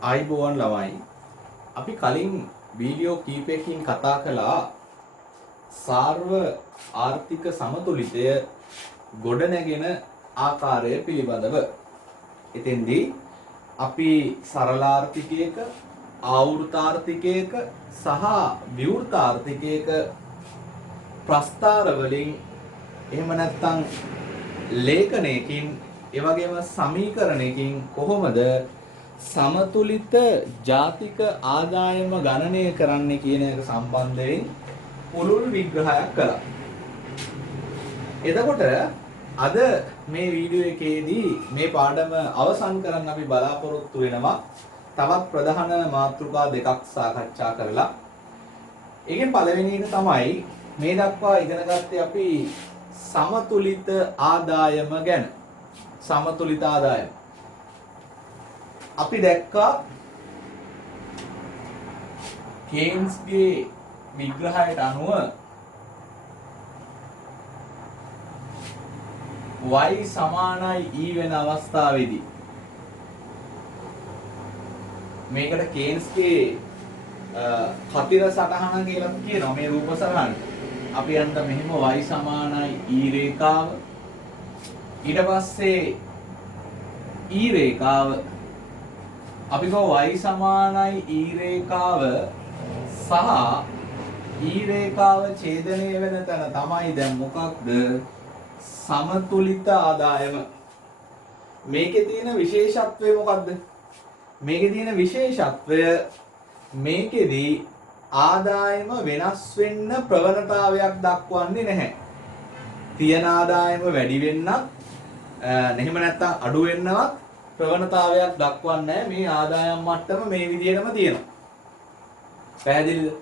ආයිබෝවන් ළමයි අපි කලින් වීඩියෝ කීපයකින් කතා කළා සාර්ව ආර්ථික සමතුලිතය ගොඩනැගෙන ආකාරය පිළිබඳව. එතෙන්දී අපි සරලාර්ථිකයක ආවෘතාර්ථිකයක සහ විවෘතාර්ථිකයක ප්‍රස්තාර වලින් එහෙම නැත්නම් ලේඛනයකින් ඒ වගේම සමීකරණයකින් කොහොමද සමතුලිත ජාතික ආදායම ගණනය කරන්නේ කියන එක සම්බන්ධයෙන් පුළුල් විග්‍රහයක් කළා. එතකොට අද මේ වීඩියෝ එකේදී මේ පාඩම අවසන් කරන්න අපි බලාපොරොත්තු වෙනවා තවත් ප්‍රධාන මාතෘකා දෙකක් සාකච්ඡා කරලා. ඒකෙන් පළවෙනි එක තමයි මේ දක්වා ඉගෙන ගත්තේ අපි සමතුලිත ආදායම ගැන. සමතුලිත ආදායම අපි දැක්කා කේන්ස්ගේ විග්‍රහයට අනුව y සමානයි e වෙන අවස්ථාවේදී මේකට කේන්ස්ගේ කතිර සටහන කියලා කියනවා මේ රූප සටහන. අපි යන්න මෙහෙම y සමානයි e රේඛාව ඊට පස්සේ e රේඛාව අපි ගෝ y සමානයි e රේඛාව සහ e රේඛාව ඡේදනය වෙන තැන තමයි දැන් මොකක්ද සමතුලිත ආදායම. මේකේ තියෙන විශේෂත්වය මොකක්ද? මේකේ තියෙන විශේෂත්වය මේකෙදී ආදායම වෙනස් වෙන්න ප්‍රවණතාවයක් දක්වන්නේ නැහැ. තියෙන ආදායම වැඩි වෙන්නත් එහෙම නැත්නම් අඩු වෙන්නවත් ප්‍රවණතාවයක් දක්වන්නේ මේ ආදායම් මට්ටම මේ විදිහටම තියෙනවා. පැහැදිලිද?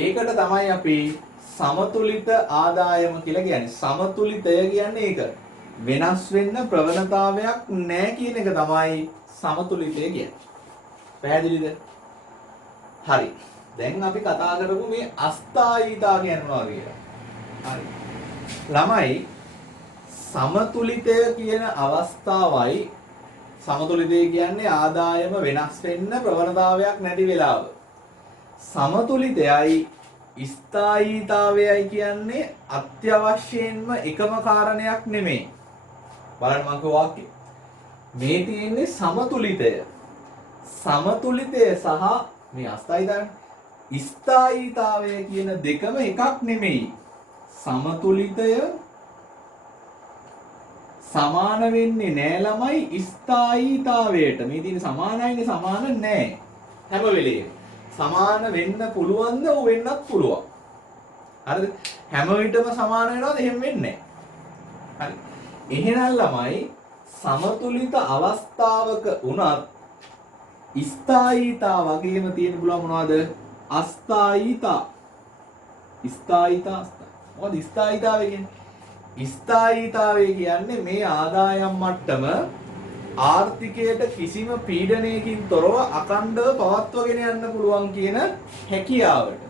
ඒකට තමයි අපි සමතුලිත ආදායම කියලා කියන්නේ. සමතුලිතය කියන්නේ ඒක. වෙනස් වෙන්න ප්‍රවණතාවයක් නැහැ කියන එක තමයි සමතුලිතය කියන්නේ. පැහැදිලිද? හරි. දැන් අපි කතා කරමු මේ අස්ථායීතා කියන්නේ මොනවද කියලා. හරි. ළමයි සමතුලිතය කියන අවස්ථාවයි සමතුලිතය කියන්නේ ආදායම වෙනස් වෙන්න ප්‍රවණතාවයක් නැති වෙලාව. සමතුලිතයයි ස්ථායීතාවයයි කියන්නේ අත්‍යවශ්‍යයෙන්ම එකම කාරණයක් නෙමෙයි. බලන්න මම කියව වාක්‍යය. මේ තියෙන්නේ සමතුලිතය. සමතුලිතය සහ මේ අස්ථායීතාවය. ස්ථායීතාවය කියන දෙකම එකක් නෙමෙයි. සමතුලිතය සමාන වෙන්නේ නෑ ළමයි ස්ථායීතාවයට. මේ තියෙන සමානයිනේ සමාන නෑ. හැම වෙලේම සමාන වෙන්න පුළුවන්ද? ඔව් වෙන්නත් පුළුවන්. හරිද? හැම විටම සමාන වෙනවද? එහෙම වෙන්නේ නෑ. හරි. එහෙනම් ළමයි සමතුලිත අවස්ථාවක උනත් ස්ථායීතා වගේම තියෙන පුළුවන් මොනවද? අස්ථායීතා. ස්ථායීතා මොකද ස්ථායීතාවය කියන්නේ? ස්ථායීතාවය කියන්නේ මේ ආදායම් මට්ටම ආර්ථිකයට කිසිම පීඩනයකින් තොරව අඛණ්ඩව පවත්වාගෙන යන්න පුළුවන් කියන හැකියාවට.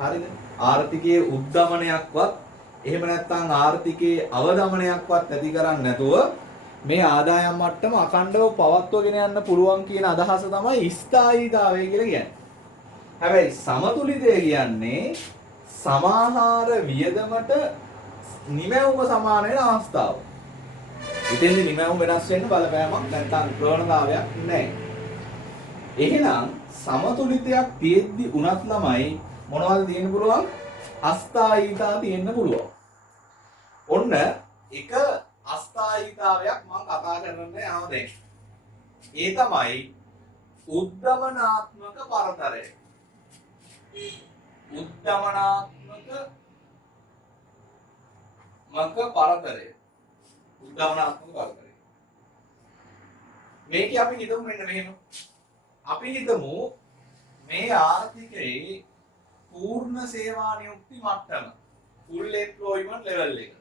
හරිද? ආර්ථිකයේ උද්දමනයක්වත් එහෙම නැත්නම් ආර්ථිකයේ අවදමනයක්වත් ඇති කරන්නේ නැතුව මේ ආදායම් මට්ටම අඛණ්ඩව පවත්වාගෙන යන්න පුළුවන් කියන අදහස තමයි ස්ථායීතාවය කියලා කියන්නේ. හැබැයි සමතුලිතය කියන්නේ සමාහාර වියදමට නිමැවුම සමාන වෙන අවස්ථාව. ඉතින්දී නිමැවුම වෙනස් වෙන්න බලපෑමක් නැත්නම් ප්‍රවණතාවයක් නැහැ. එහෙනම් සමතුලිතයක් තියෙද්දි උනත් ළමයි මොනවද තියෙන්න පුළුවන්? අස්ථායීතා තියෙන්න පුළුවන්. ඔන්න එක අස්ථායීතාවයක් මම කතා කරන්නේ ආව දැන්. ඒ තමයි උද්දමනාත්මක පරතරය. උද්දමනාත්මක පරතරය. උද්දමනාත්මක පරතරය. මේක අපි හිතමු මෙන්න මෙහෙම. අපි හිතමු මේ ආර්ථිකයේ පූර්ණ සේවා නියුක්ති මට්ටම full employment level එක.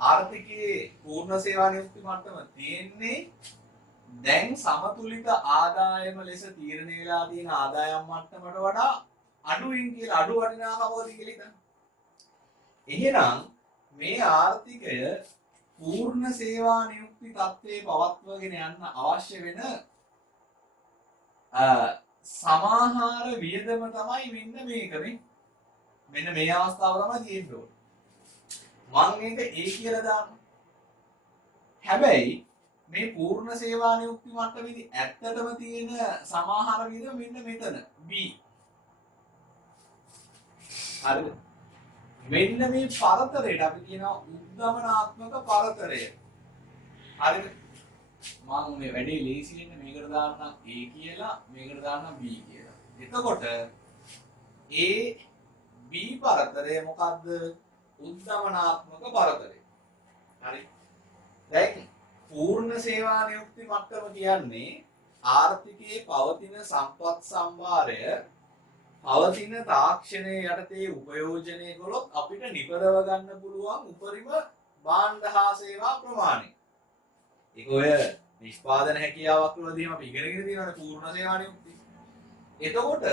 ආර්ථිකයේ පූර්ණ සේවා නියුක්ති මට්ටම තියෙන්නේ දැන් සමතුලිත ආදායම ලෙස තීරණය වෙලා තියෙන ආදායම් මට්ටමට වඩා අඩුයින් කියලා අඩු වටිනාකමකදී කියලා හිතන්න. එහෙනම් මේ ආර්ථිකය පූර්ණ සේවා නියුක්ති තත්ත්වයේ පවත්වාගෙන යන්න අවශ්‍ය වෙන සමාහාර වියදම තමයි මෙන්න මේක මේ. මෙන්න මේ අවස්ථාව තමයි තියෙන්න ඕනේ. මම මේක A කියලා දානවා. හැබැයි මේ පූර්ණ සේවා නියුක්ති මට්ටමේදී ඇත්තටම තියෙන සමාහාර වියදම මෙන්න මෙතන B. හරිද? මෙන්න මේ පරතරයට අපි කියනවා උද්දමනාත්මක පරතරය. හරිද? මම මේ වැඩේ ලේසියෙන් මේකට දාන්නම් A කියලා මේකට දාන්නම් B කියලා. එතකොට A B පරතරය මොකද්ද? උද්දමනාත්මක පරතරය. හරි. දැන් පූර්ණ සේවා නියුක්ති මට්ටම කියන්නේ ආර්ථිකයේ පවතින සම්පත් සම්භාරය පවතින තාක්ෂණයේ යටතේ උපයෝජනය කළොත් අපිට නිපදව ගන්න පුළුවන් උපරිම භාණ්ඩ හා සේවා ප්‍රමාණය. ඒක ඔය නිෂ්පාදන හැකියාවක් වලදීම අපි ඉගෙනගෙන තියෙනවානේ පූර්ණ සේවා නියුක්ති. එතකොට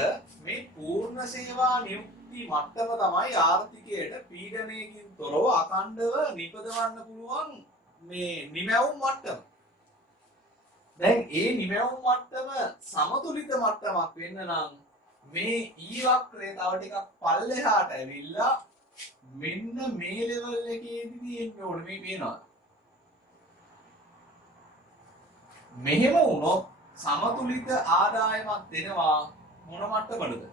මේ පූර්ණ සේවා නියුක්ති මට්ටම තමයි ආර්ථිකයට පීඩනයකින් තොරව අඛණ්ඩව නිපදවන්න පුළුවන් මේ නිමැවුම් මට්ටම. දැන් ඒ නිමැවුම් මට්ටම සමතුලිත මට්ටමක් වෙන්න නම් මේ E වක්‍රය තව ටිකක් පල්ලෙහාට ඇවිල්ලා මෙන්න මේ ලෙවල් එකේදී තියෙන්න ඕනේ මේ පේනවා. මෙහෙම වුණොත් සමතුලිත ආදායමක් දෙනවා මොන මට්ටමකටද?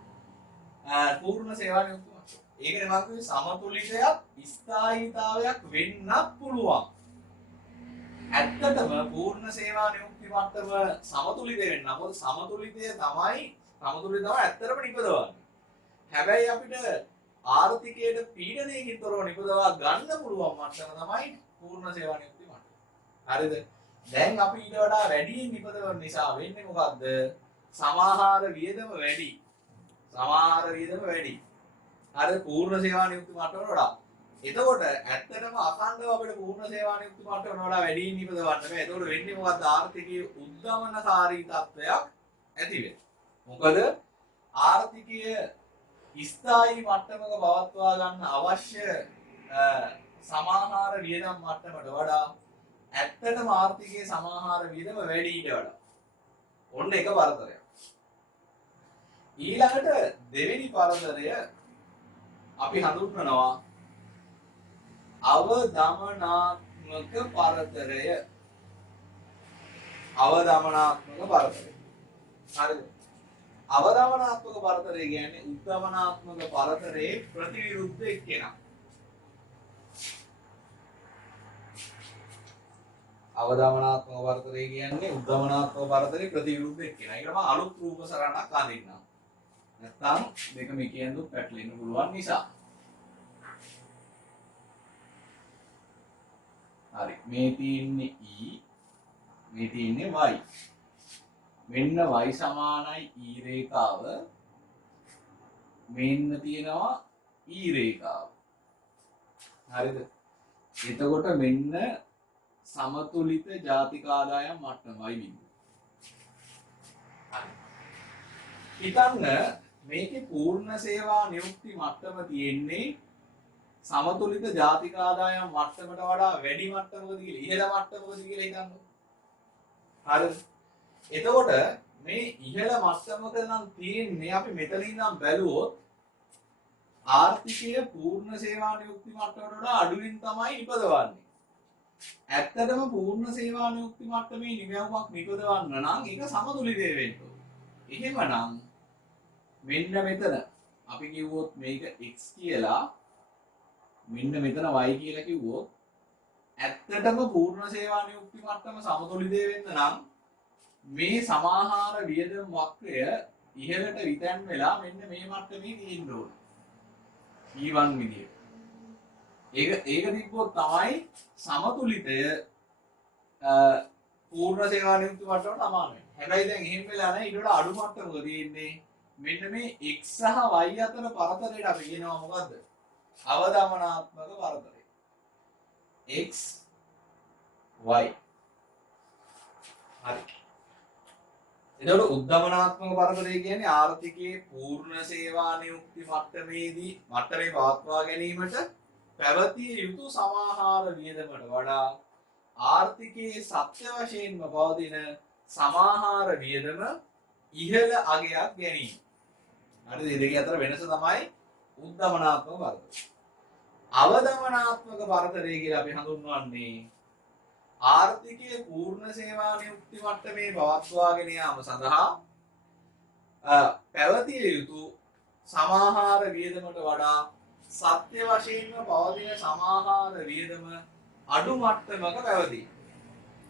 පූර්ණ සේවා නියුක්ති මට්ටම. ඒකනේ මම කිව්වේ සමතුලිතයක් ස්ථායීතාවයක් වෙන්නත් පුළුවන්. ඇත්තටම පූර්ණ සේවා නියුක්ති මට්ටම සමතුලිත වෙන්න. මොකද සමතුලිතය තමයි ඇත්තටම නිපදවන්නේ. හැබැයි අපිට ආර්ථිකයේ පීඩනයකින් තොරව නිපදවා ගන්න පුළුවන් මට්ටම තමයි පූර්ණ සේවා නියුක්ති මට්ටම. හරිද? දැන් අපි ඊට වඩා වැඩියෙන් නිපදවන නිසා වෙන්නේ මොකද්ද? සමාහාර වියදම වැඩි. අර පූර්ණ සේවා නියුක්ති මට්ටමට වඩා. එතකොට ඇත්තටම අඛණ්ඩව අපිට පූර්ණ සේවා නියුක්ති මට්ටමට වඩා වැඩියෙන් නිපදවන්න බෑ. එතකොට වෙන්නේ මොකද්ද? ආර්ථිකයේ උද්දමනකාරී තත්ත්වයක් ඇති වෙනවා. මොකද ආර්ථිකය ස්ථායී මට්ටමක පවත්වා ගන්න අවශ්‍ය සමාහාර වියදම් මට්ටමට වඩා ඇත්තටම ආර්ථිකයේ සමාහාර වියදම වැඩි ඊට වඩා. ඔන්න එක පරතරයක්. ඊළඟට දෙවෙනි පරතරය අපි හඳුන්වනවා අවදමනාත්මක පරතරය. හරිද? අවදමනාත්මක පරතරය කියන්නේ උද්දමනාත්මක පරතරයේ ප්‍රතිවිරුද්ධ එක්කෙනා. අවදමනාත්මක පරතරය කියන්නේ උද්දමනාත්මක පරතරයේ ප්‍රතිවිරුද්ධ එක්කෙනා. ඒකට මම අලුත් රූප සරණක් අඳින්නම්. නැත්තම් මේක මේ කියනදු පැටලෙන්න පුළුවන් නිසා. හරි. මේ තියෙන්නේ E, මේ තියෙන්නේ Y. මෙන්න y සමානයි e රේඛාව, මෙන්න තියෙනවා e රේඛාව. හරිද? එතකොට මෙන්න සමතුලිත ජාතික ආදායම් මට්ටම y බිඳුව. හරි. හිතන්න මේකේ පූර්ණ සේවා නියුක්ති මට්ටම තියෙන්නේ සමතුලිත ජාතික ආදායම් මට්ටමට වඩා වැඩි මට්ටමකද කියලා, ඉහළ මට්ටමකද කියලා හිතන්න. හරිද? එතකොට මේ ඉහළ මට්ටමක නම් තියෙන්නේ අපි මෙතන ඉඳන් බැලුවොත් ආර්ථිකයේ පූර්ණ සේවා නියුක්ති මට්ටමට වඩා අඩුවෙන් තමයි නිපදවන්නේ. ඇත්තටම පූර්ණ සේවා නියුක්ති මට්ටමේ නිමැවුමක් නිපදවන්න නම් ඒක සමතුලිත වෙන්න ඕනේ. එහෙමනම් මෙන්න මෙතන අපි කිව්වොත් මේක x කියලා, මෙන්න මෙතන y කියලා කිව්වොත් ඇත්තටම පූර්ණ සේවා නියුක්ති මට්ටම සමතුලිත වෙන්න නම් මේ සමාහාර වියදම් වක්‍රය ඉහළට විතැන් වෙලා මෙන්න මේ මට්ටමේ තියෙන්න ඕනේ. E1 විදියට. ඒක තිබ්බොත් තමයි සමතුලිතය පූර්ණ සේවා නියුක්ති මට්ටමට සමාන වෙන්නේ. හැබැයි දැන් එහෙම වෙලා නැහැ. ඊට වඩා අඩු මට්ටමක තියෙන්නේ. මෙන්න මේ x සහ y අතර පරතරයට අපි කියනවා මොකද්ද? අවදමනාත්මක පරතරය. x y. හරි. එතකොට උද්දමනාත්මක පරතරය කියන්නේ ආර්ථිකයේ පූර්ණ සේවා නියුක්ති මට්ටමේ පවත්වා ගැනීමට පැවතිය යුතු සමාහාර වියදමට වඩා ආර්ථිකයේ සත්‍ය වශයෙන්ම පවතින සමාහාර වියදම ඉහළ අගයක් ගැනීම. හරිද? මේ දෙක අතර වෙනස තමයි උද්දමනාත්මක බරතරය. අවදමනාත්මක බරතරය කියලා අපි හඳුන්වන්නේ ආර්ථිකයේ පූර්ණ සේවා නියුක්ති මට්ටමේ පවත්වාගෙන යාම සඳහා පැවතිය යුතු සමාහාර වියදමට වඩා සත්‍ය වශයෙන්ම පවතින සමාහාර වියදම අඩු මට්ටමක පැවතීම.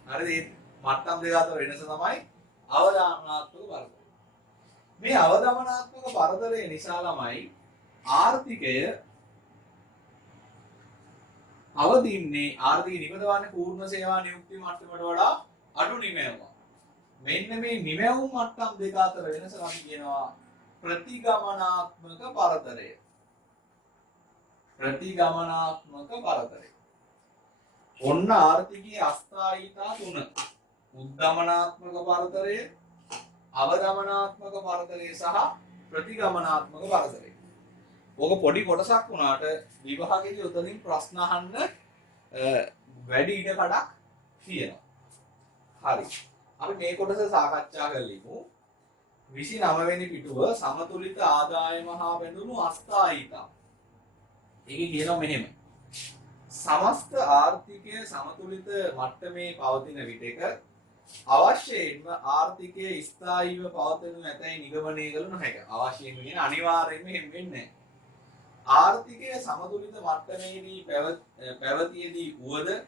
හරිද? මට්ටම් දෙක අතර වෙනස තමයි අවදමනාත්මක බරතරය. මේ අවදමනාත්මක බරතරය නිසා ළමයි ආර්ථිකය අවදින්නේ ආර්ථික නිපදවන්නේ පූර්ණ සේවා නියුක්ති මට්ටමට වඩා අඩු නිමැවුමක්. මෙන්න මේ නිමැවුම් මට්ටම් දෙක අතර වෙනස අපි කියනවා ප්‍රතිගමනාත්මක බරතරය. ප්‍රතිගමනාත්මක බරතරය. ඔන්න ආර්ථිකයේ අස්ථායීතා තුන. උද්දමනාත්මක බරතරය, අවදමනාත්මක බරතරය සහ ප්‍රතිගමනාත්මක බරතරය. ඕක පොඩි කොටසක් වුණාට විභාගයේදී උතනින් ප්‍රශ්න අහන්න වැඩි ඉඩකඩක් තියෙනවා. හරි. අපි මේ කොටස සාකච්ඡා කරලිමු. 29 වෙනි පිටුව සමතුලිත ආදායම හා බැඳුණු අස්ථායීතා. ඒකේ කියනවා මෙහෙම. සමස්ත ආර්ථිකය සමතුලිත මට්ටමේ පවතින විටක අවශ්‍යයෙන්ම ආර්ථිකයේ ස්ථායීව පවතිනු ඇතැයි නිගමනය කළ නොහැක. අවශ්‍යයෙන්ම කියන්නේ අනිවාර්යයෙන්ම එහෙම වෙන්නේ නැහැ. ආර්ථිකය සමතුලිත මට්ටමේදී පැවතියදී වුවද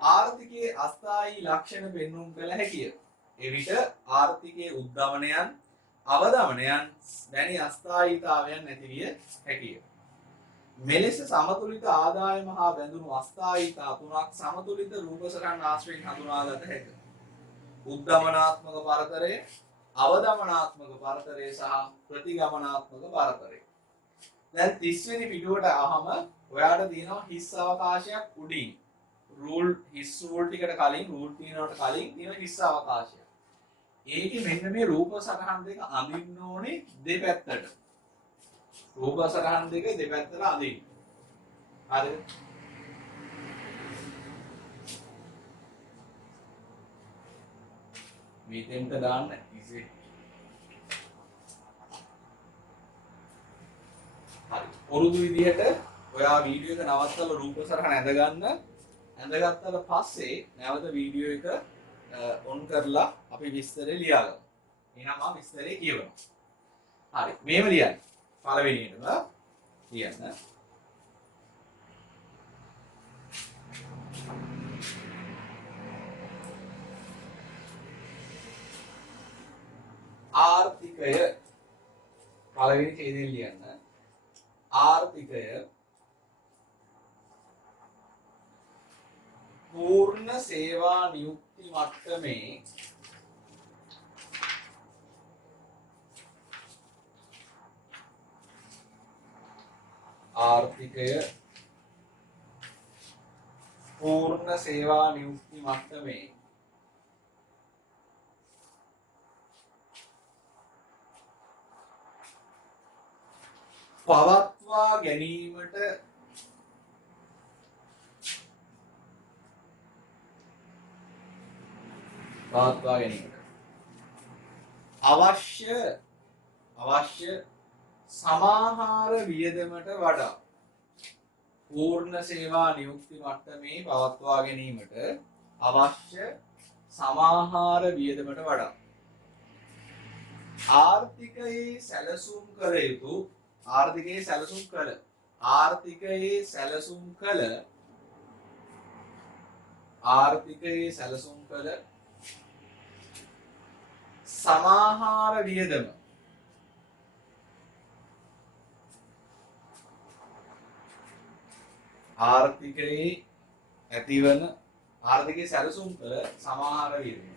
ආර්ථිකයේ අස්ථායී ලක්ෂණ පෙන්වුම් කළ හැකිය. එවිට ආර්ථිකයේ උද්දමනයන්, අවදමනයන් වැනි අස්ථායීතාවයන් නැති විය හැකිය. මෙලෙස සමතුලිත ආදායම හා බැඳුණු අස්ථායීතා තුනක් සමතුලිත රූපසටහන් ආශ්‍රයෙන් හඳුනාගත හැකිය. උද්දමනාත්මක බරතරය, අවදමනාත්මක බරතරය සහ ප්‍රතිගමනාත්මක බරතරය. දැන් 30 වෙනි පිටුවට ආවම ඔයාලට තියෙනවා හිස් අවකාශයක් උඩින්. හිස් රූල් ටිකට කලින් රූල් තියෙනවට කලින් තියෙන හිස් අවකාශයක්. ඒකේ මෙන්න මේ රූප සටහන් දෙක අඳින්න ඕනේ දෙපැත්තට. රූප සටහන් දෙක දෙපැත්තට අඳින්න. හරිද? මෙතෙන්ට දාන්න ඉසේ. හරි. පොරුදු විදිහට ඔයා වීඩියෝ එක නවත්තලා රූප සටහන ඇඳ ගන්න. ඇඳගත්තට පස්සේ නැවත වීඩියෝ එක ඔන් කරලා අපි විස්තරය ලියාගමු. එහෙනම් මම විස්තරය කියවනවා. හරි. මේව ලියන්න. පළවෙනියටම ලියන්න. ආර්ථිකය පළවෙනි ඡේදයෙන් ලියන්න. ආර්ථිකය පූර්ණ සේවා නියුක්ති මට්ටමේ ආර්ථිකය පූර්ණ සේවා නියුක්ති මට්ටමේ පවත්වා ගැනීමට අවශ්‍ය සමාහාර වියදමට වඩා පූර්ණ සේවා නියුක්ති මට්ටමේ පවත්වා ගැනීමට අවශ්‍ය සමාහාර වියදමට වඩා ආර්ථිකයේ සැලසුම් කළ සමාහාර වියදම ආර්ථිකයේ සැලසුම් කළ සමාහාර වියදම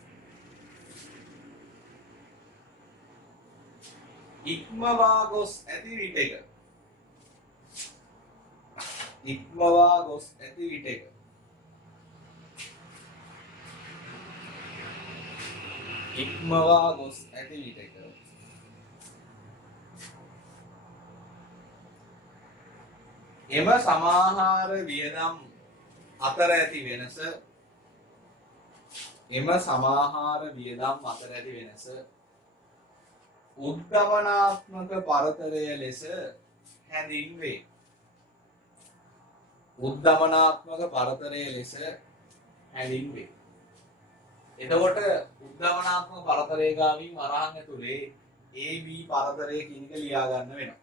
ඉක්මවා ගොස් ඇති විටක එම සමාහාර වියදම් අතර ඇති වෙනස උද්ගමනාත්මක පරතරය ලෙස හැඳින්වේ. උද්ගමනාත්මක පරතරය ලෙස හැඳින්වේ. එතකොට උද්ගමනාත්මක පරතරය ගාමින් වරහන් ඇතුලේ AB පරතරය කියන එක ලියා ගන්න වෙනවා.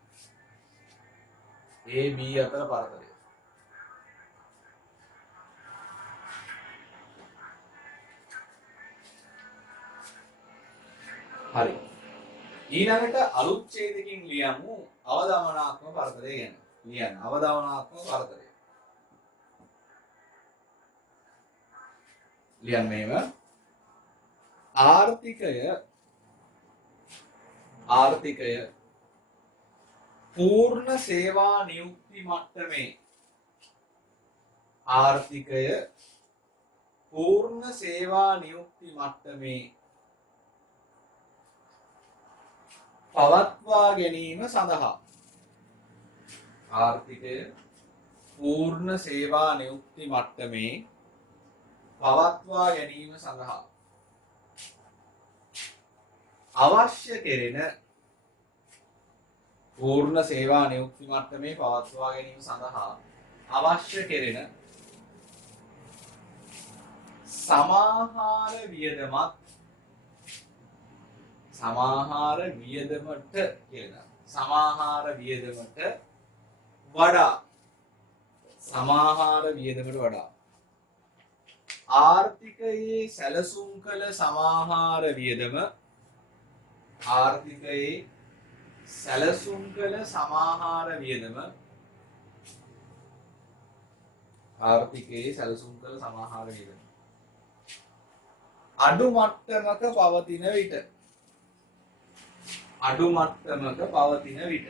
AB අතර පරතරය. හරි. ඊළඟට අලුත් ඡේදකින් ලියමු අවදමනාත්මක පරතරය ගැන. ලියන්න අවදමනාත්මක පරතරය. ලියන්න මේව ආර්ථිකය පූර්ණ සේවා නියුක්ති මට්ටමේ ආර්ථිකය පූර්ණ සේවා නියුක්ති මට්ටමේ පවත්වා ගැනීම සඳහා ආර්ථිකය පූර්ණ සේවා නියුක්ති මට්ටමේ පවත්වා ගැනීම සඳහා අවශ්‍ය කෙරෙන පූර්ණ සේවා නියුක්ති මට්ටමේ පවත්වා ගැනීම සඳහා අවශ්‍ය කෙරෙන සමාහාර වියදමත් සමාහාර වියදමට කියලා සමාහාර වියදමට වඩා සමාහාර වියදමට වඩා ආර්ථිකයේ සැලසුම් කළ සමාහාර වියදම ආර්ථිකයේ සැලසුම් කළ සමාහාර වියදම ආර්ථිකයේ සැලසුම් කළ සමාහාර වියදම අඩු මට්ටමක පවතින විට අඩු මට්ටමක පවතින විට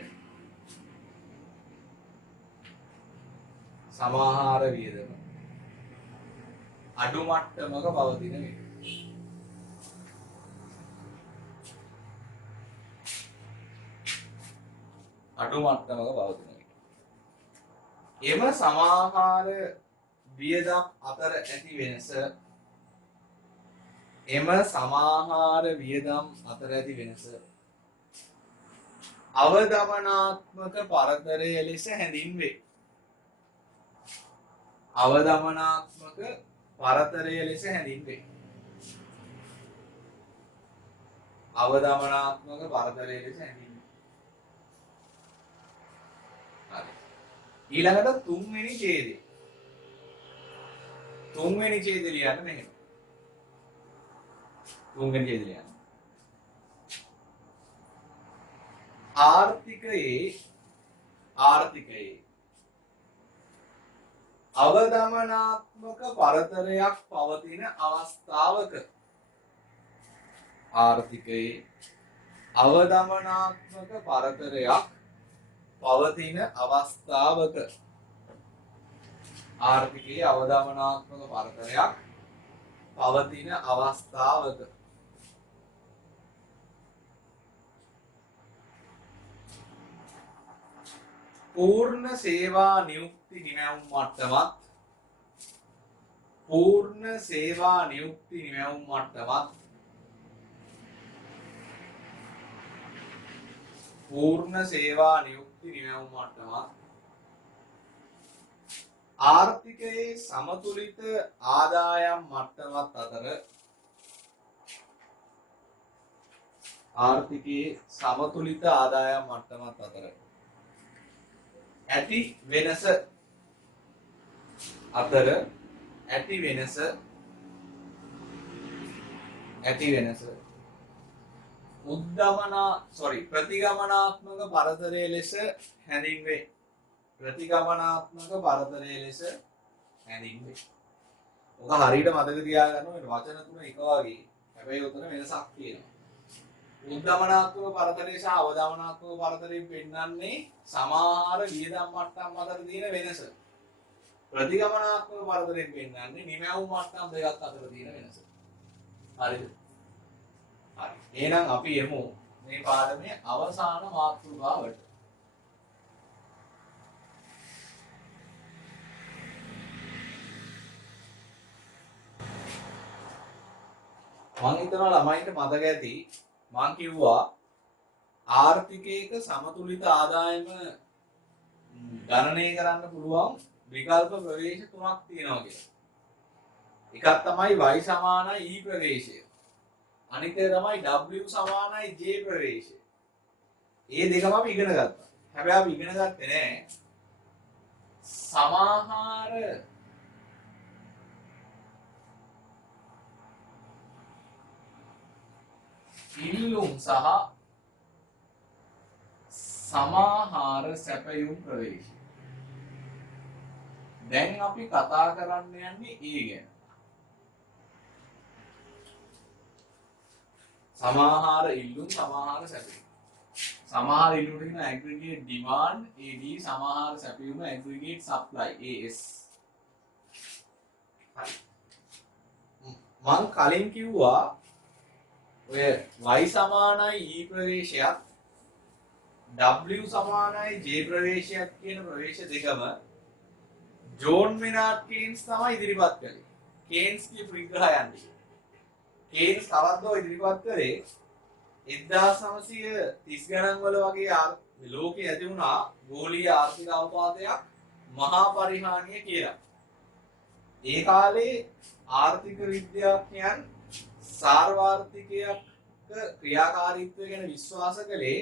සමාහාර වියදම අඩු මට්ටමක පවතින විට අඩු මට්ටමක පවතින විට එම සමාහාර වියදම් අතර ඇති වෙනස එම සමාහාර වියදම් අතර ඇති වෙනස අවදමනාත්මක පරතරය ලෙස හැඳින්වේ. අවදමනාත්මක පරතරය ලෙස හැඳින්වේ. අවදමනාත්මක පරතරය ලෙස හැඳින්වේ. හරි. ඊළඟට තුන්වෙනි ඡේදය. තුන්වෙනි ඡේදය ලියන්න මෙහෙම. තුන්වෙනි ඡේදය ලියන්න. ආර්ථිකයේ අවදමනාත්මක පරතරයක් පවතින අවස්ථාවක ආර්ථිකයේ අවදමනාත්මක පරතරයක් පවතින අවස්ථාවක ආර්ථිකයේ අවදමනාත්මක පරතරයක් පවතින අවස්ථාවක पूर्ण सेवा नियुक्ति निमැවුම් මට්ටමත් पूर्ण सेवा नियुक्ति निमැවුම් මට්ටමත් पूर्ण सेवा नियुक्ति निमැවුම් මට්ටමත් ආර්ථිකයේ සමතුලිත ආදායම් මට්ටමත් අතර ආර්ථිකයේ සමතුලිත ආදායම් මට්ටමත් අතර ඇති වෙනස අතර ඇති වෙනස ප්‍රතිගමනාත්මක පරතරය ලෙස හැඳින්වේ. ප්‍රතිගමනාත්මක පරතරය ලෙස හැඳින්වේ. ඔක හරියට මතක තියාගන්න ඕනේ. වචන තුන එක වගේ. හැබැයි උතන වෙනසක් තියෙනවා. උද්ගමනාත්මක පරතරය සහ අවදමනාත්මක පරතරයෙන් පෙන්වන්නේ සමාහාර වියදම් මට්ටම් අතර තියෙන වෙනස. ප්‍රතිගමනාත්මක පරතරයෙන් පෙන්වන්නේ නිමැවුම් මට්ටම් දෙකක් අතර තියෙන වෙනස. හරිද? හරි. එහෙනම් අපි එමු මේ පාඩමේ අවසාන මාතෘකාවට. මම හිතනවා ළමයින්ට මතක ඇති මම කිව්වා ආර්ථිකයක සමතුලිත ආදායම ගණනය කරන්න පුළුවන් විකල්ප ප්‍රවේශ තුනක් තියෙනවා කියලා. එකක් තමයි y සමානයි e ප්‍රවේශය. අනික තමයි w සමානයි j ප්‍රවේශය. මේ දෙකම අපි ඉගෙන ගත්තා. හැබැයි අපි ඉගෙන ගත්තේ නෑ සමාහාර ඉල්ලුම් සහ සමාහාර සැපයුම් ප්‍රවේශය. දැන් අපි කතා කරන්න යන්නේ ඒ ගැන. සමාහාර ඉල්ලුම් සමාහාර සැපයුම්. සමාහාර ඉල්ලුම් කියන aggregate demand AD සමාහාර සැපයුම aggregate supply AS. මං කලින් කිව්වා ඔය y සමානයි e ප්‍රවේශයත් w සමානයි j ප්‍රවේශයත් කියන ප්‍රවේශ දෙකම ජෝන් මෙනාඩ් කේන්ස් තමයි ඉදිරිපත් කළේ. කේන්ස් කියපු විග්‍රහයන්දී. කේන්ස් තවද්දෝ ඉදිරිපත් කරේ 1930 ගණන් වල වගේ ලෝකයේ ඇති වුණා ගෝලීය ආර්ථික අවපාතයක් මහා පරිහානිය කියලා. ඒ කාලේ ආර්ථික විද්‍යාඥයන් සාර්වාර්ථිකයක ක්‍රියාකාරීත්වය ගැන විශ්වාස කළේ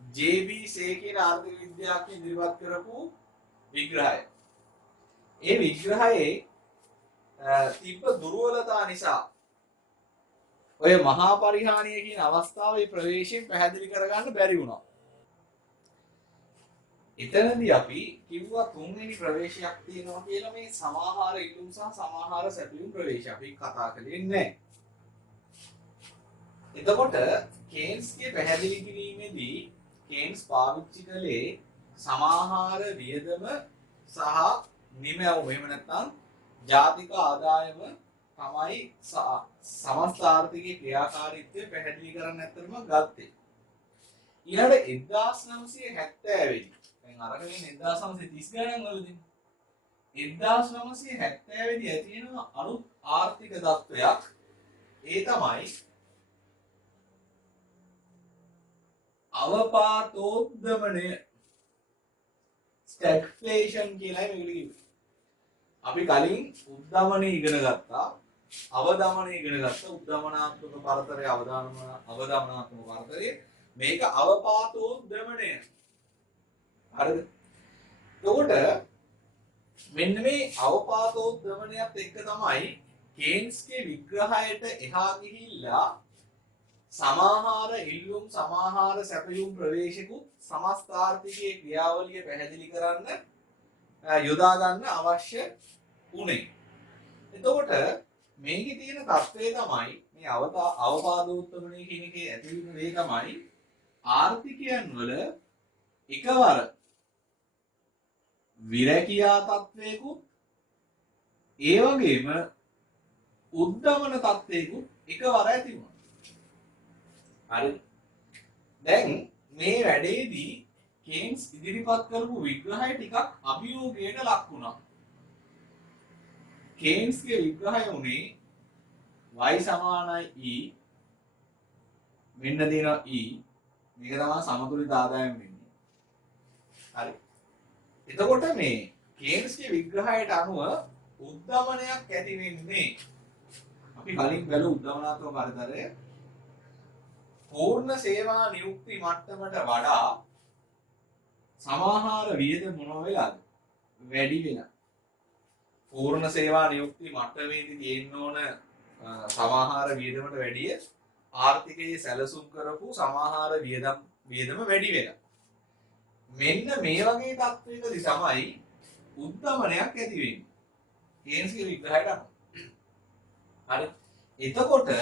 ජේ.බී. සේ කියන ආර්ථික විද්‍යාඥයෙක් ඉදිරිපත් කරපු විග්‍රහය. ඒ විග්‍රහයේ තිබ්බ දුර්වලතා නිසා ඔය මහා පරිහානිය කියන අවස්ථාවේ ප්‍රවේශයෙන් පැහැදිලි කරගන්න බැරි වුණා. එතනදී අපි කිව්වා තුන්වෙනි ප්‍රවේශයක් තියෙනවා කියලා මේ සමාහාර ඉල්ලුම් සහ සමාහාර සැපයුම් ප්‍රවේශය අපි කතා කළේ නැහැ. එතකොට කේන්ස්ගේ පැහැදිලි කිරීමේදී කේන්ස් පාවිච්චි කළේ සමාහාර වියදම සහ නිමැවුම එහෙම නැත්නම් ජාතික ආදායම තමයි සමස්ත ආර්ථිකයේ ක්‍රියාකාරීත්වය පැහැදිලි කරන්න ඇත්තටම ගත්තේ. ඊළඟට 1970 වෙනි දැන් අරගෙන 1930 ගණන් වලදී 1970 වෙනි ඇති වෙන අලුත් ආර්ථික තත්ත්වයක් ඒ තමයි අවපාතෝද්දමනය ස්ටැග්ෆ්ලේෂන් කියලා මේකට කිව්වේ. අපි කලින් උද්දමනය ඉගෙන ගත්තා අවදමනය ඉගෙන ගත්තා උද්දමනාත්මක පරතරය අවදමනාත්මක පරතරය මේක අවපාතෝද්දමනය. හරිද? එතකොට මෙන්න මේ අවපාතෝද්දමනයත් එක්ක තමයි කේන්ස්ගේ විග්‍රහයට එහා ගිහිල්ලා සමාහාර ඉල්ලුම් සමාහාර සැපයුම් ප්‍රවේශිකුත් සමස්ත ආර්ථිකයේ ක්‍රියාවලිය පැහැදිලි කරන්න යොදා ගන්න අවශ්‍ය උනේ. එතකොට මේකේ තියෙන තත්ත්වය තමයි මේ අවපාදෝත්තමනය කියන එකේ ඇතිවෙන දේ තමයි ආර්ථිකයන් වල එකවර විරැකියා තත්ත්වයකුත් ඒ වගේම උද්දමන තත්ත්වයකුත් එකවර ඇති වුණා. හරි. දැන් මේ වැඩේදී කේන්ස් ඉදිරිපත් කරපු විග්‍රහය ටිකක් අභියෝගයට ලක් වුණා. කේන්ස්ගේ විග්‍රහය උනේ y සමානයි e මෙන්න දෙනවා e මේක තමයි සමතුලිත ආදායම වෙන්නේ. හරි. එතකොට මේ කේන්ස්ගේ විග්‍රහයට අනුව උද්දමනයක් ඇති වෙන්නේ අපි කලින් බැලු උද්දමනාත්මක පරිතරය පූර්ණ සේවා නියුක්ති මට්ටමට වඩා සමාහාර වියදම මොන වෙලාද වැඩි වෙනවා. පූර්ණ සේවා නියුක්ති මට්ටමේදී තියෙන්න ඕන සමාහාර වියදමට වැඩිය ආර්ථිකයේ සැලසුම් කරපු සමාහාර වියදම වැඩි වෙනවා. මෙන්න මේ වගේ තත්ත්වයකදී තමයි උද්දමනයක් ඇති වෙන්නේ. කේන්ස්ගේ විග්‍රහයට අනුව. හරි. එතකොට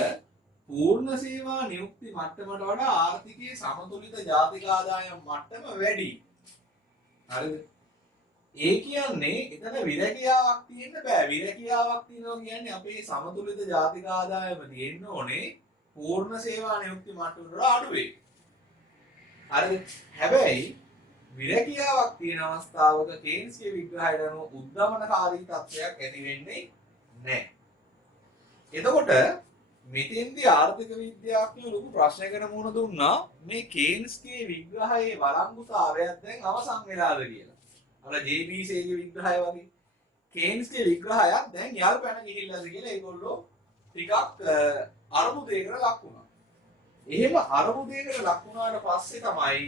පූර්ණ සේවා නියුක්ති මට්ටමට වඩා ආර්ථිකයේ සමතුලිත ජාතික ආදායම් මට්ටම වැඩි. හරිද? ඒ කියන්නේ එතන විරැකියාවක් තියෙන්න බෑ. විරැකියාවක් තියෙනවා කියන්නේ අපේ සමතුලිත ජාතික ආදායම තියෙන්න ඕනේ පූර්ණ සේවා නියුක්ති මට්ටමට වඩා අඩුවේ. හරිද? හැබැයි විරැකියාවක් තියෙන අවස්ථාවක කේන්ස්ගේ විග්‍රහයට අනුව උද්දමනකාරී තත්ත්වයක් ඇති වෙන්නේ නැහැ. එතකොට මෙතෙන්දී ආර්ථික විද්‍යාඥයෝ ලොකු ප්‍රශ්නයකට මුහුණ දුන්නා මේ කේන්ස්ගේ විග්‍රහයේ වළංගුතාවයක් දැන් අවසන් වෙලාද කියලා. අර ජේ.බී.සීගේ විග්‍රහය වගේ කේන්ස්ගේ විග්‍රහයක් දැන් යල් පැන ගිහිල්ලාද කියලා ඒගොල්ලෝ ටිකක් අරුමුදයකට ලක් වුණා. එහෙම අරුමුදයකට ලක් වුණාට පස්සේ තමයි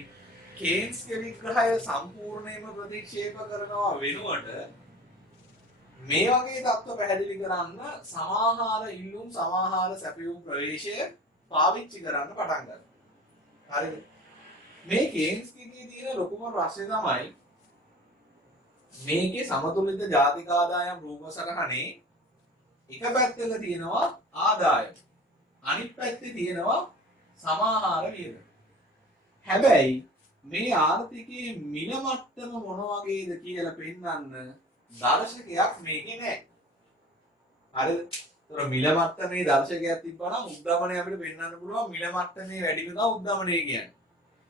කේන්ස්ගේ විග්‍රහය සම්පූර්ණයෙන්ම ප්‍රතික්ෂේප කරනවා වෙනුවට මේ වගේ தত্ত্ব පැහැදිලි කරන්න සමාහාර ඉල්ලුම් සමාහාර සැපයුම් ප්‍රවේශය පාවිච්චි කරන්න පටන් ගන්නවා. හරිද? මේ කේන්ස්ගේ තියෙන ලොකුම ප්‍රශ්නේ තමයි මේකේ සමතුලිත ජාතික ආදායම් රූපසටහනේ එක පැත්තක තියෙනවා ආදායම අනිත් පැත්තේ තියෙනවා සමාහාර වියදම. හැබැයි මේ ආර්ථිකයේ මිල මට්ටම මොන වගේද කියලා පෙන්වන්න දර්ශකයක් මේකේ නැහැ. හරිද? ඒතර මිල මට්ටමේ දර්ශකයක් තිබ්බනම් උද්දමනය අපිට පෙන්වන්න පුළුවන් මිල මට්ටමේ වැඩි වීම තමයි උද්දමනය කියන්නේ.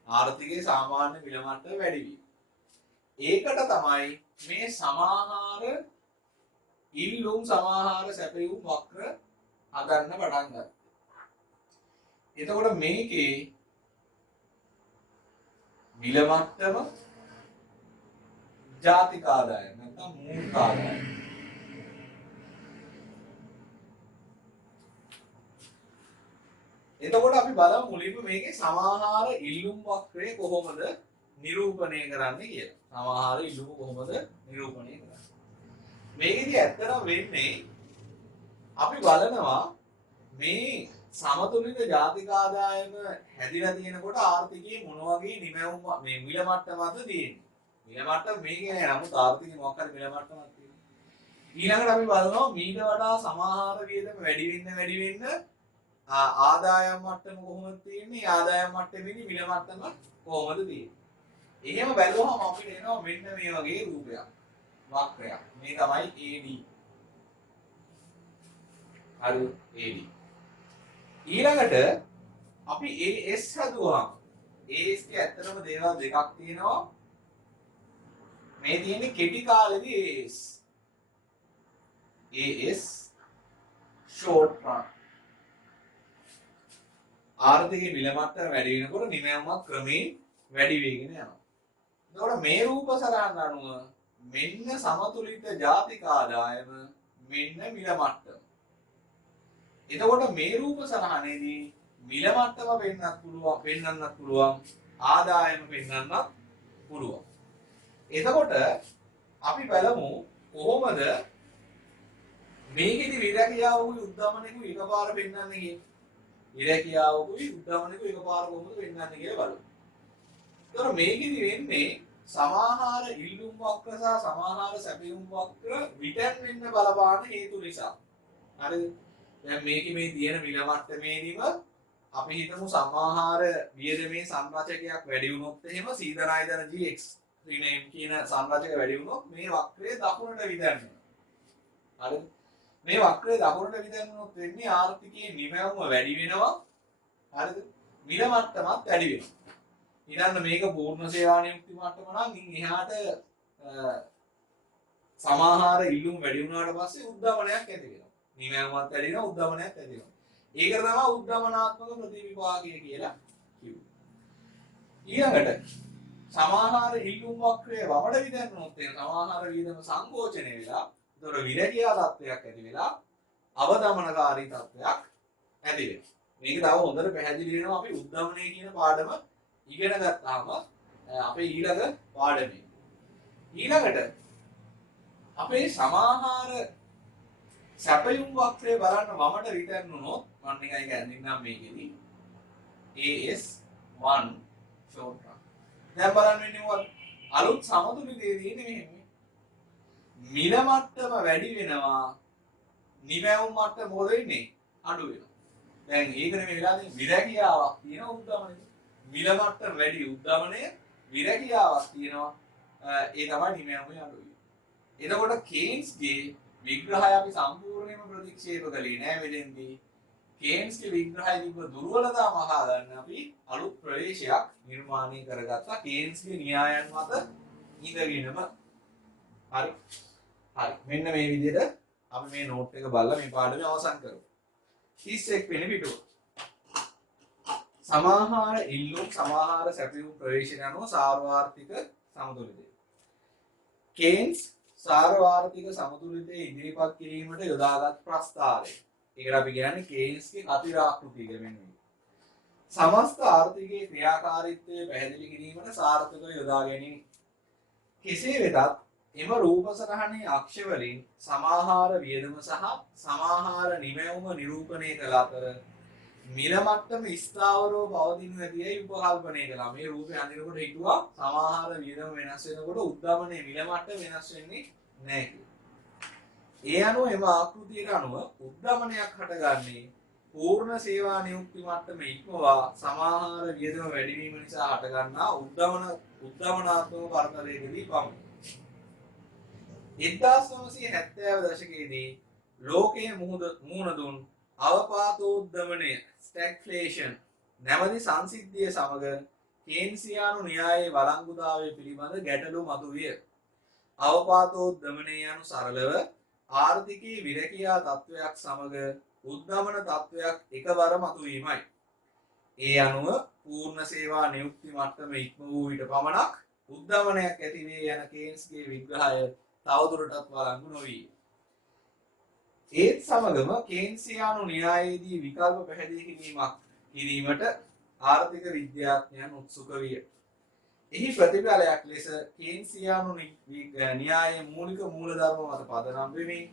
ආර්ථිකයේ සාමාන්‍ය මිල මට්ටම වැඩි වීම. ඒකට තමයි මේ සමාහාර ඉල්ලුම් සමාහාර සැපයුම් වක්‍ර හදන්න පටන් ගත්තා. එතකොට මේකේ මිල මට්ටම ජාතික ආදායම නැත්නම් මූලික ආදායම. එතකොට අපි බලමු මුලින්ම මේකේ සමාහාර ඉල්ලුම් වක්‍රය කොහොමද නිරූපණය කරන්නේ කියලා. සමාහාර ඉල්ලුම කොහොමද නිරූපණය කරන්නේ? මේකෙදි ඇත්තටම වෙන්නේ අපි බලනවා මේ සමතුලිත ජාතික ආදායම හැදිලා තියෙනකොට ආර්ථිකයේ මොන වගේ නිමැවුම් මේ මිල මට්ටමද තියෙන්නේ. මිල මට්ටම මේකේ නෑ. නමුත් ආර්ථිකයේ මොකක් හරි මිල මට්ටමක් තියෙනවා. ඊළඟට අපි බලනවා මීට වඩා සමාහාර වියදම වැඩි වෙන්න ආදායම් මට්ටම කොහොමද තියෙන්නේ? ආදායම් මට්ටමේදී මිල මට්ටම කොහොමද තියෙන්නේ? එහෙම බැලුවම අපිට එනවා මෙන්න මේ වගේ රූපයක්. වක්‍රයක්. මේ තමයි AD. හරි AD. ඊළඟට අපි AS හදුවාම AS ගේ ඇත්තටම දේවල් දෙකක් තියෙනවා. මේ තියෙන්නේ කෙටි කාලෙදී AS. AS short run. ආර්ථිකයේ මිල මට්ටම වැඩි වෙනකොට නිමැවුමක් ක්‍රමයෙන් වැඩි වෙගෙන යනවා. එතකොට මේ රූප සරහන අනුව මෙන්න සමතුලිත ජාතික ආදායම මෙන්න මිල මට්ටම. එතකොට මේ රූප සරහනේදී මිල මට්ටම පෙන්වන්නත් පුළුවන් ආදායම පෙන්වන්නත් පුළුවන්. එතකොට අපි බලමු කොහොමද මේකෙදි විරකියාවුයි උද්දමනෙකුයි එකපාර පෙන්වන්නේ කියන්නේ. විරකියාවුයි උද්දමනෙකුයි එකපාර කොහොමද පෙන්වන්නේ කියලා බලමු. එතකොට මේකෙදි වෙන්නේ සමාහාර ඉල්ලුම් වක්‍ර සහ සමාහාර සැපයුම් වක්‍ර විටන් වෙන්න බලපාන හේතු නිසා. හරිද? දැන් මේකේ මේ තියෙන මිල මට්ටමේදීම අපි හිතමු සමාහාර වියදමේ සංරචකයක් වැඩි වුණොත් එහෙම සීදරායදන GX ඍණ M කියන සංරචක වැඩි වුණොත් මේ වක්‍රය දකුණට විදන්නේ. හරිද? මේ වක්‍රය දකුණට විදන්නොත් වෙන්නේ ආර්ථිකයේ නිමැවුම වැඩි වෙනවා. හරිද? මිල මට්ටමත් වැඩි වෙනවා. ඊළඟ මේක පූර්ණ සේවා නියුක්ති මට්ටම නම් ඉන් එහාට සමාහාර ඉල්ලුම් වැඩි වුණාට පස්සේ උද්දමනයක් ඇති වෙනවා. නිමැවුමත් වැඩි වෙනවා උද්දමනයක් ඇති වෙනවා. ඒකට තමයි උද්දමනාත්මක ප්‍රතිවිපාකය කියලා කිව්වේ. ඊළඟට සමාහාර ඉල්ලුම් වක්‍රය වමඩ විදන්නොත් එන සමාහාර වියදම සංකෝචනය වෙලා ඒතර විරකියා තත්ත්වයක් ඇති වෙලා අවදමනකාරී තත්ත්වයක් ඇති වෙනවා. මේක තව හොඳට පැහැදිලි වෙනවා අපි උද්දමනය කියන පාඩම ඉගෙන ගත්තාම අපේ ඊළඟ පාඩමේ. ඊළඟට අපේ සමාහාර සැපයුම් වක්‍රය බලන්න වමට රිටර්න් වුණොත් මම නිකන් ගන්නම් මේකෙදි AS1 short run. දැන් බලන්න වෙන්නේ මොකද? අලුත් සමතුලිතයේදී මෙහෙම මිල මට්ටම වැඩි වෙනවා නිමැවුම් මට්ටම මොකද වෙන්නේ? අඩු වෙනවා. දැන් ඒක නෙමෙයි වෙලා තියෙන්නේ විරකියාවක් තියෙන උද්දමනය. මිල මට්ටම වැඩි උද්දමනය විරකියාවක් තියෙනවා ඒ තමයි නිමැවුමේ අඩු වීම. එතකොට කේන්ස්ගේ විග්‍රහය අපි සම්පූර්ණයෙන්ම ප්‍රතික්ෂේප කළේ නෑ මෙතෙන්දී. කේන්ස්ගේ විග්‍රහය තිබ්බ දුර්වලතා මහා ගන්න අපි අලුත් ප්‍රවේශයක් නිර්මාණය කරගත්තා කේන්ස්ගේ න්‍යායන් මත ඉඳගෙනම. හරි. හරි. මෙන්න මේ විදිහට අපි මේ නෝට් එක බලලා මේ පාඩම අවසන් කරමු. 31 වෙනි පිටුව. සමාහාර ඉල්ලුම් සමාහාර සැපයුම් ප්‍රවේශන අනුව සාර්වාර්ථික සමතුලිතය. කේන්ස් සාර්වාර්ථික සමතුලිතය ඉදිරිපත් කිරීමට යොදාගත් ප්‍රස්තාවය. ඒකට අපි කියන්නේ කේන්ස්ගේ අතිරාකෘතිය මෙන්න. සමස්ත ආර්ථිකයේ ක්‍රියාකාරීත්වය පැහැදිලි කිරීමට සාර්ථකව යොදා ගැනීම. කෙසේ වෙතත් එම රූපසටහනේ අක්ෂ වලින් සමාහාර වියදම සහ සමාහාර නිමැවුම නිරූපණය කළ අතර මිල මට්ටම ස්ථාවරව පවතින හැටියි උපකල්පනය කළා. මේ රූපේ අඳිනකොට හිතුවා සමාහාර වියදම වෙනස් වෙනකොට උද්දමනයේ මිල මට්ටම වෙනස් වෙන්නේ නැහැ කියලා. ඒ අනුව එම ආකෘතියට අනුව උද්දමනයක් හටගන්නේ පූර්ණ සේවා නියුක්ති මට්ටම ඉක්මවා සමාහාර වියදම වැඩි වීම නිසා හටගන්නා උද්දමනාත්මක පරතරයකදී පමණි. 1970 දශකයේදී ලෝකයේ මුහුණ දුන් අවපාතෝද්දමනය ස්ටැග්ෆ්ලේෂන් නැමැති සංසිද්ධිය සමග කේන්සියානු න්‍යායයේ වළංගුතාවය පිළිබඳ ගැටලු මතුවිය. අවපාතෝද්දමනය යනු සරලව ආර්ථිකයේ විරකියා තත්වයක් සමග උද්දමන තත්වයක් එකවර මතුවීමයි. ඒ අනුව පූර්ණ සේවා නියුක්ති මට්ටම ඉක්ම වූ විට පමණක් උද්දමනයක් ඇතිවේ යන කේන්ස්ගේ විග්‍රහය තවදුරටත් වළංගු නොවී. ඒත් සමගම කේන්සියානු න්‍යායයේදී විකල්ප පැහැදිලි කිරීමට ආර්ථික විද්‍යාඥයන් උත්සුක විය. එහි ප්‍රතිඵලයක් ලෙස කේන්සියානු න්‍යායයේ මූලික මූලධර්ම මත පදනම් වෙමින්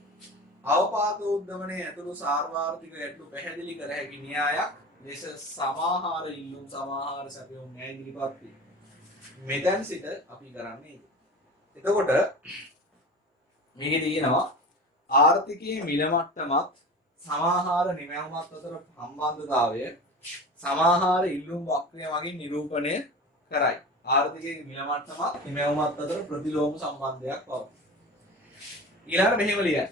අවපාතෝද්දමනය ඇතුළු සාර්වාර්ථික ගැටලු පැහැදිලි කර හැකි න්‍යායක් ලෙස සමාහාර ඉල්ලුම් සමාහාර සැපයුම් න්‍යාය ඉදිරිපත් වේ. මෙතෙන් සිට අපි කරන්නේ එතකොට මේකේ තියෙනවා ආර්ථිකයේ මිල මට්ටමත් සමාහාර නිමැවුමත් අතර සම්බන්ධතාවය සමාහාර ඉල්ලුම් වක්‍රය මගින් නිරූපණය කරයි. ආර්ථිකයේ මිල මට්ටමත් නිමැවුමත් අතර ප්‍රතිලෝම සම්බන්ධයක් පවතී. ඊළඟට මෙහෙම ලියන්න.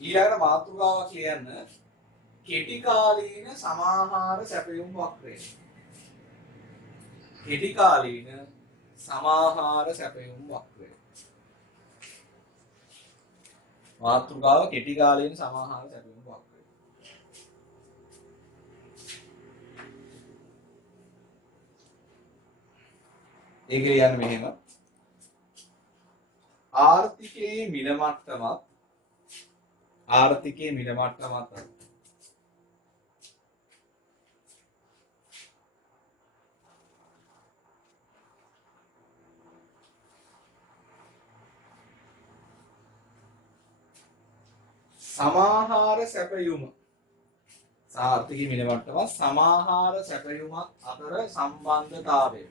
ඊළඟට මාතෘකාවක් ලියන්න කෙටි කාලීන සමාහාර සැපයුම් වක්‍රය. කෙටි කාලීන සමාහාර සැපයුම් වක්‍රය. මාතෘකාව කෙටි කාලීන සමාහාර සැපයුම් වක්‍රය. ඒක ලියන්න මෙහෙම. ආර්ථිකයේ මිල මට්ටමත් සමාහාර සැපයුම ආර්ථිකයේ මිල මට්ටමත් සමාහාර සැපයුමත් අතර සම්බන්ධතාවය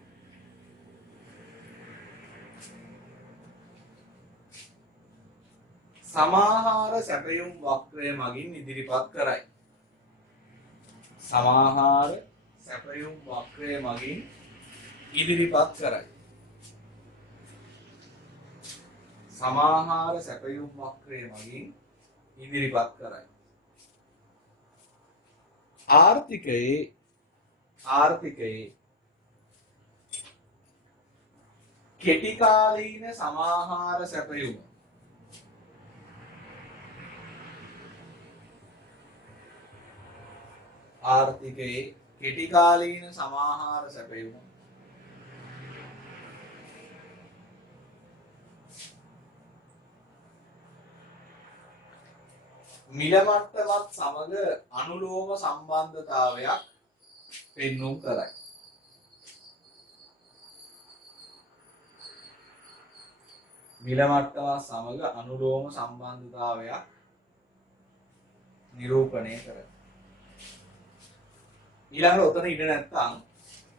සමාහාර සැපයුම් වක්‍රය මගින් ඉදිරිපත් කරයි. සමාහාර සැපයුම් වක්‍රය මගින් ඉදිරිපත් කරයි. සමාහාර සැපයුම් වක්‍රය මගින් ඉදිරිපත් කරයි. ආර්ථිකයේ කෙටි කාලීන සමාහාර සැපයුම ආර්ථිකයේ කෙටි කාලීන සමාහාර සැපයුම මිල මට්ටමත් සමග අනුලෝම සම්බන්ධතාවයක් පෙන්වුම් කරයි. මිල මට්ටමත් සමග අනුලෝම සම්බන්ධතාවයක් නිරූපණය කරයි. ඊළඟට උතන ඉඳ නැත්තම්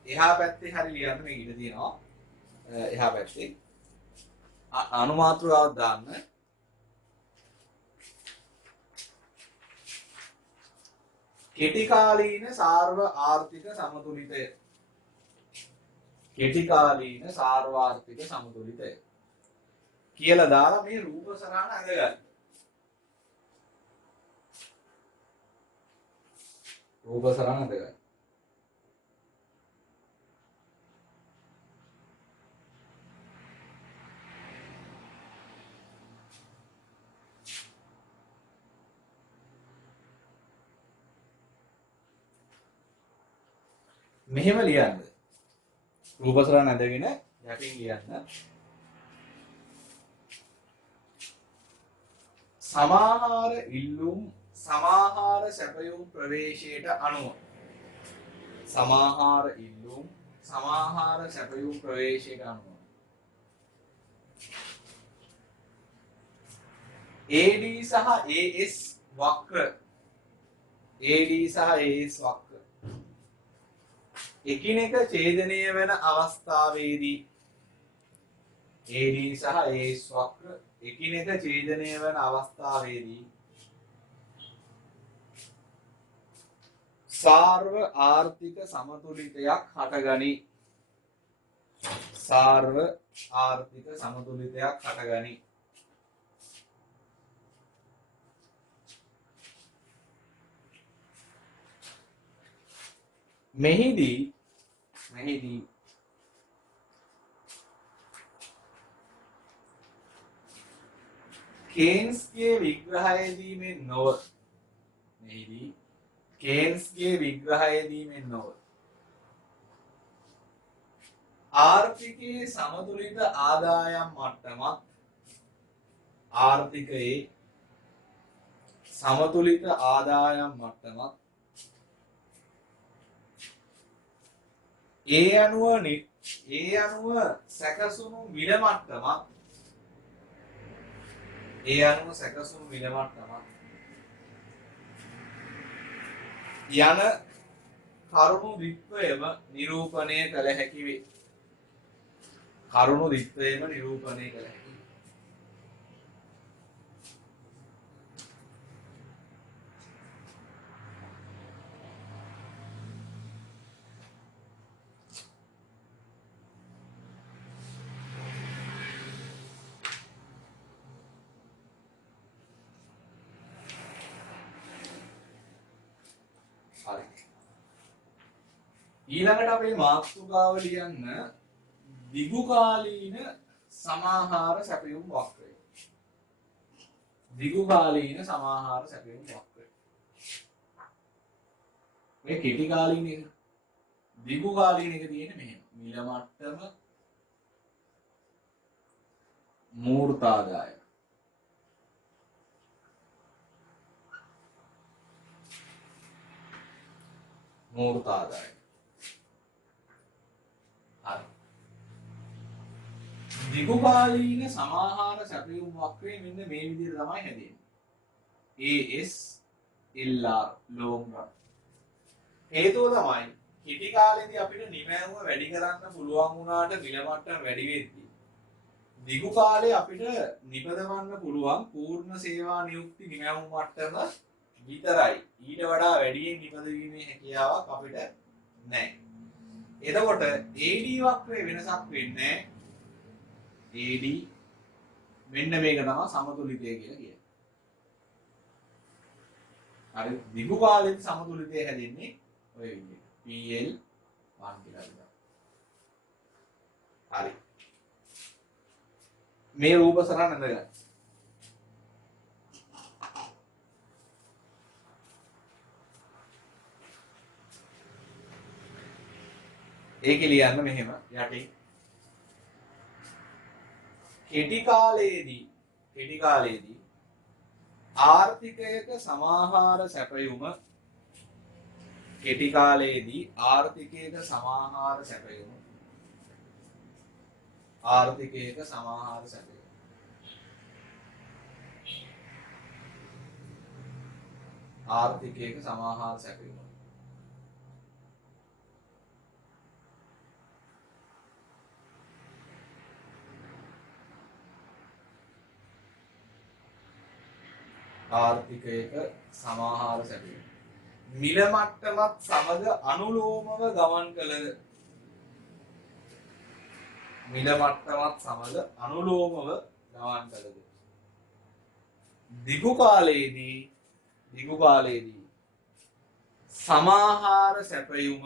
එහා පැත්තේ හරි ලියන්න මේක ඉඳ තියෙනවා. එහා පැත්තේ අනුමාත්‍රාවක් දාන්න. කෙටි කාලීන සාර්ව ආර්ථික සමතුලිතය. කෙටි කාලීන සාර්වාර්ථික සමතුලිතය කියලා දාලා මේ රූප සරහන අඳගන්න. රූප සරහන අඳගන්න. මෙහෙම ලියන්න. රූපසරණ ඇඳගෙන යටින් ලියන්න. සමාහාර ඉල්ලුම් සමාහාර සැපයුම් ප්‍රවේශයට අනුව. සමාහාර ඉල්ලුම් සමාහාර සැපයුම් ප්‍රවේශයට අනුව. AD සහ AS වක්‍ර AD සහ AS වක්‍ර එකිනෙක ඡේදනය වෙන අවස්ථාවේදී AD සහ AS වක්‍ර එකිනෙක ඡේදනය වෙන අවස්ථාවේදී සාර්ව ආර්ථික සමතුලිතයක් හටගනී. සාර්ව ආර්ථික සමතුලිතයක් හටගනී. මෙහිදී කේන්ස්ගේ විග්‍රහයේදී මෙන් නොව ආර්ථිකයේ සමතුලිත ආදායම් මට්ටමත් ආර්ථිකයේ සමතුලිත ආදායම් මට්ටමත් ඒ අනුව සැකසුණු මිල මට්ටමත් යන කරුණු දිත්වයම නිරූපණය කළ හැකි වේ. ඊළඟට අපේ මාතෘකාව ලියන්න දිගුකාලීන සමාහාර සැපයුම් වක්‍රය. මේ කෙටි කාලීන එක. දිගුකාලීන එක තියෙන්නේ මෙහෙම. මිල මට්ටම මූර්තාදාය. දිගුකාලීන සමාහාර සැපයුම් වක්‍රය මෙන්න මේ විදිහට තමයි හැදෙන්නේ. AS LR long run. හේතුව තමයි කෙටි කාලෙදී අපිට නිමැවුම වැඩි කරන්න පුළුවන් වුණාට මිල මට්ටම වැඩි වෙද්දී දිගු කාලේ අපිට නිපදවන්න පුළුවන් පූර්ණ සේවා නියුක්ති නිමැවුම් මට්ටම විතරයි. ඊට වඩා වැඩියෙන් නිපදවීමේ හැකියාවක් අපිට නැහැ. එතකොට AD වක්‍රයේ වෙනසක් වෙන්නේ AD මෙන්න මේක තමයි සමතුලිතය කියලා කියන්නේ. හරි දිගු කාලෙදී සමතුලිතය හැදෙන්නේ ඔය විදිහට. PL 1 කියලා හිතන්න. හරි. මේ රූප සරණ නැඳගන්න. ඒක ලියන්න මෙහෙම යටින් කෙටි කාලයේදී ආර්ථිකයක සමාහාර සැපයුම මිල මට්ටමත් සමග අනුලෝමව ගමන් කළද දිගු කාලයේදී සමාහාර සැපයුම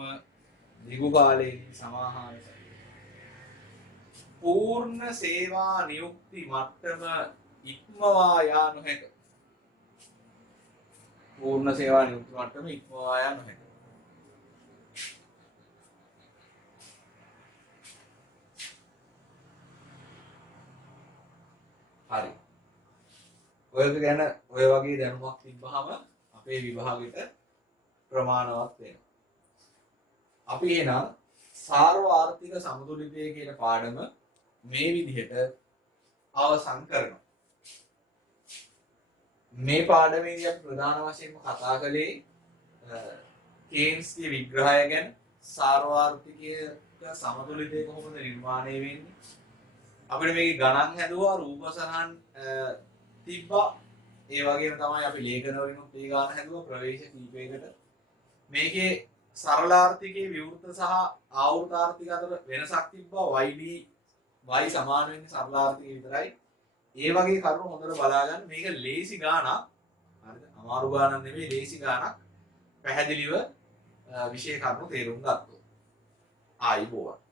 පූර්ණ සේවා නියුක්ති මට්ටම ඉක්මවා යා නොහැක. හරි. ඔයක ගැන ඔය වගේ දැනුමක් තිබ්බහම අපේ විභාගෙට ප්‍රමාණවත් වෙනවා. අපි එහෙනම් සාර්වාර්ථික සමතුලිතය කියන පාඩම මේ විදිහට අවසන් කරනවා. මේ පාඩමේදී අපි ප්‍රධාන වශයෙන්ම කතා කළේ කේන්ස්ගේ විග්‍රහය ගැන, සාර්වාර්ථිකයක සමතුලිතය කොහොමද නිර්මාණය වෙන්නේ. අපිට මේකේ ගණන් හැදුවා, රූප සටහන් තිබ්බා. ඒ වගේම තමයි අපි ලේඛන වලිනුත් ඒ ගාන හැදුවා ප්‍රවේශ කීපයකට. මේකේ සරලාර්ථිකයේ විවෘත සහ ආවෘතාර්ථික අතර වෙනසක් තිබ්බා. y සමාන වෙන්නේ සරලාර්ථිකය විතරයි. ඒ වගේ කරුණු හොඳට බලා ගන්න. මේක ලේසි ගානක්. හරිද? අමාරු ගානක් නෙවෙයි, ලේසි ගානක්. පැහැදිලිව විෂය කරුණු තේරුම් ගත්තොත්. ආයිබෝවන්.